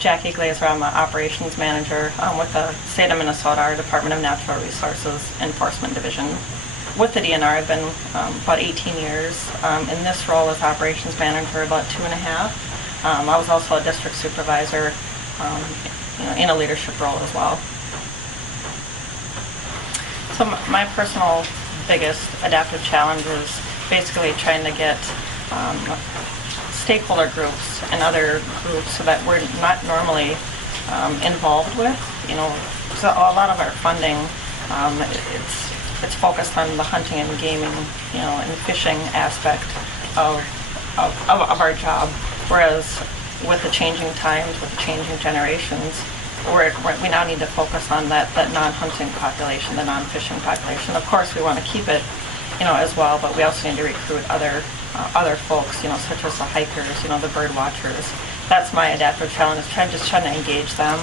Jackie Glaser. I'm an operations manager with the state of Minnesota, our Department of Natural Resources Enforcement Division. With the DNR, I've been about 18 years. In this role as operations manager, about 2.5. I was also a district supervisor in a leadership role as well. So my personal biggest adaptive challenge is basically trying to get stakeholder groups and other groups so that we're not normally involved with. So a lot of our funding, it's focused on the hunting and gaming, and fishing aspect of our job. Whereas with the changing times, with the changing generations, we now need to focus on that non-hunting population, the non-fishing population. Of course, we want to keep it, as well, but we also need to recruit other folks, such as the hikers, the bird watchers. That's my adaptive challenge, is trying to engage them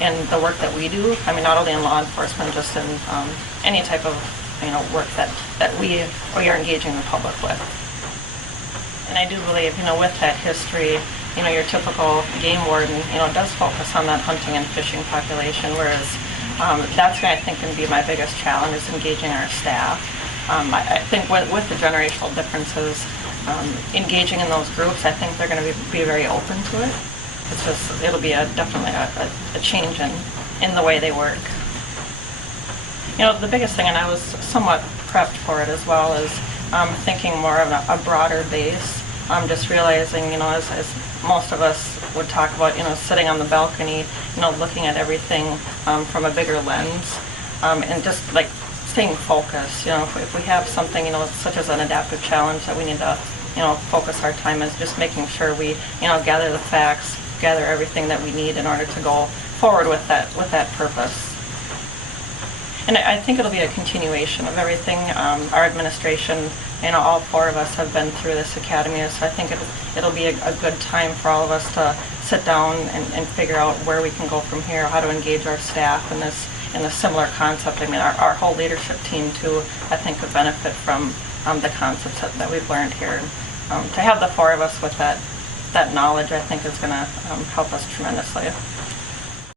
in the work that we do. I mean, not only in law enforcement, just in any type of work that we are engaging the public with. And I do believe, with that history, your typical game warden, does focus on that hunting and fishing population, whereas that's what I think can be my biggest challenge, is engaging our staff. I think with the generational differences, engaging in those groups, I think they're going to be very open to it. It's just, it'll be definitely a change in the way they work. The biggest thing, and I was somewhat prepped for it as well, is thinking more of a broader base. Just realizing, as most of us would talk about, sitting on the balcony, looking at everything from a bigger lens, and just like staying focused. If we have something, such as an adaptive challenge that we need to, focus our time, is just making sure we, gather the facts, gather everything that we need in order to go forward with that purpose. And I think it'll be a continuation of everything. Our administration, all 4 of us have been through this academy, so I think it'll be a good time for all of us to sit down and figure out where we can go from here, how to engage our staff in a similar concept. I mean, our whole leadership team too, I think, would benefit from the concepts that we've learned here. To have the 4 of us with that knowledge, I think, is going to help us tremendously.